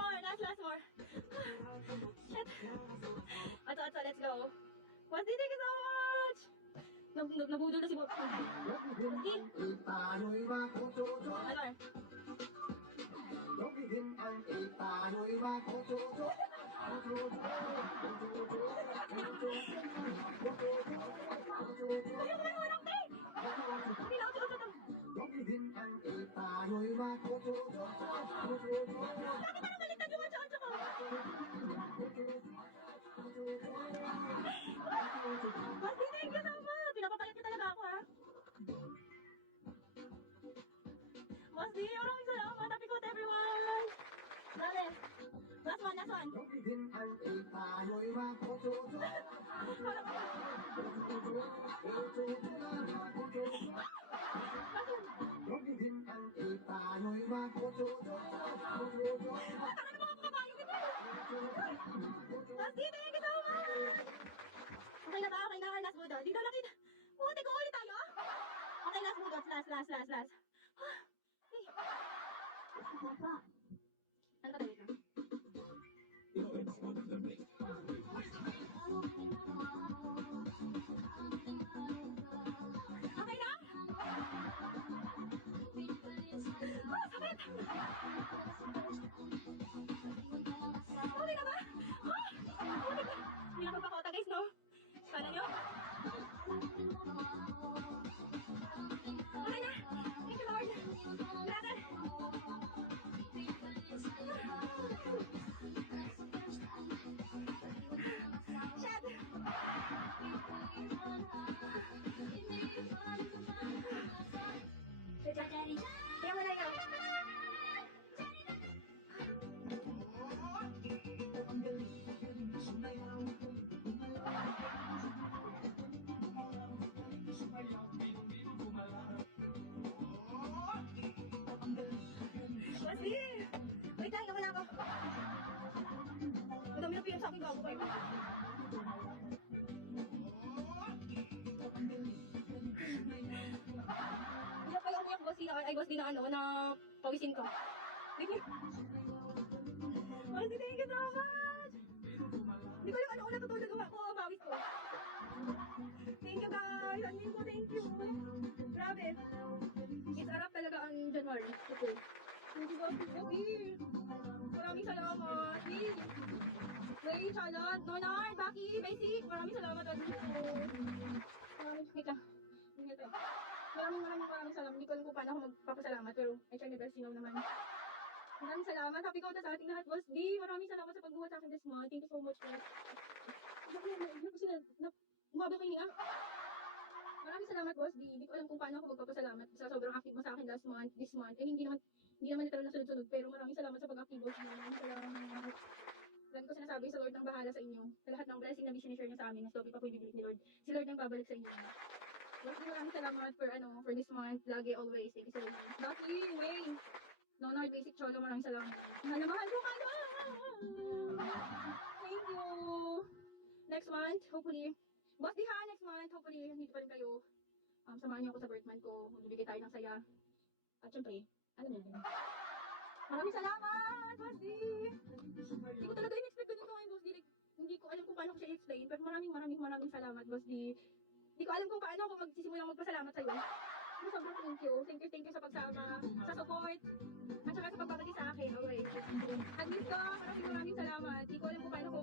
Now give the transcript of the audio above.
more. Last more. Shit. Ato, let's go. Boss D, thank you so much. Nabudol na si Boss D. Ano? Boss D, thank you so much. Pinapapayat niyo talaga ako, ha? Boss D, maraming salamat. Happy Coat, everyone. Dali. Last one. Boss D, thank you so much. Okay na ba? Okay na. Last budol. Dito lang kita. Puti ko ulit tayo. Okay, last budol. Last. Hey. Ano ka dito? Okay na? Sakit! Okay na ba? Hindi na pagpakota guys, no? Kala nyo? Okay na! Thank you, Lord! Grabe! Shit! Kaya mo na yun. Bossy! Wait lang, naman ako. Madami na PM sa akin bago kayo. Hindi na kayo umiyak, Bossy. Ay, Bossy na ano, na pawisin ko. Thank you. Bossy, thank you so much! Hindi ko alam ano ulit tutulog ako, pawis ko. Thank you guys! Admin ko, thank you! Grabe! Isarap talaga ang January. Okay. Thank you Bossy! Maraming salamat! Ray, Charlotte, Nonard, Baki, Basic! Maraming salamat at Maraming salamat. Hindi ko alam kung paano ako magpapasalamat pero I try my best, you know naman. Maraming salamat. Happy ko sa ating lahat, Boss D. Maraming salamat sa pagbuhat sa akin this month. Thank you so much, guys. Umabot ko yung Maraming salamat, Boss D. Hindi ko alam kung paano ako magpapasalamat sa sobrang active mo sa akin last month, this month. Eh, hindi naman literal na sunod-sunod. Pero maraming salamat sa pag-active, Boss D. Maraming salamat. Lagi ko sinasabi sa Lord ng bahala sa inyo. Sa lahat ng blessing na sinishare niyo sa amin. Na slowly pa po ibibigay ni Lord. Si Lord nang babalik sa inyo. Boss D, maraming salamat for this month. Lagi, always. Thank you so much. Lucky, Wayne. Nonard, Basic, Cholo, maraming salamat. Mahal ko kayo! Thank you! Next month, hopefully, Boss D ha, next month, hopefully, hindi pa rin kayo. Samahan niyo ako sa birth month ko. Magbibigay tayo ng saya. At syempre, alam niyo. Maraming salamat, Boss D! Hindi ko talaga in-expect ganun ko ngayon, Boss D. Like, hindi ko alam kung paano ko siya i-explain. Pero maraming salamat, Boss D. Hindi ko alam kung paano ako magsisimulang magpasalamat sa'yo. Sobrang thank you sa pagsama, sa support, at saka sa pagbabalik sa akin, always. Admit ko, maraming salamat. Hindi ko alam kung paano ko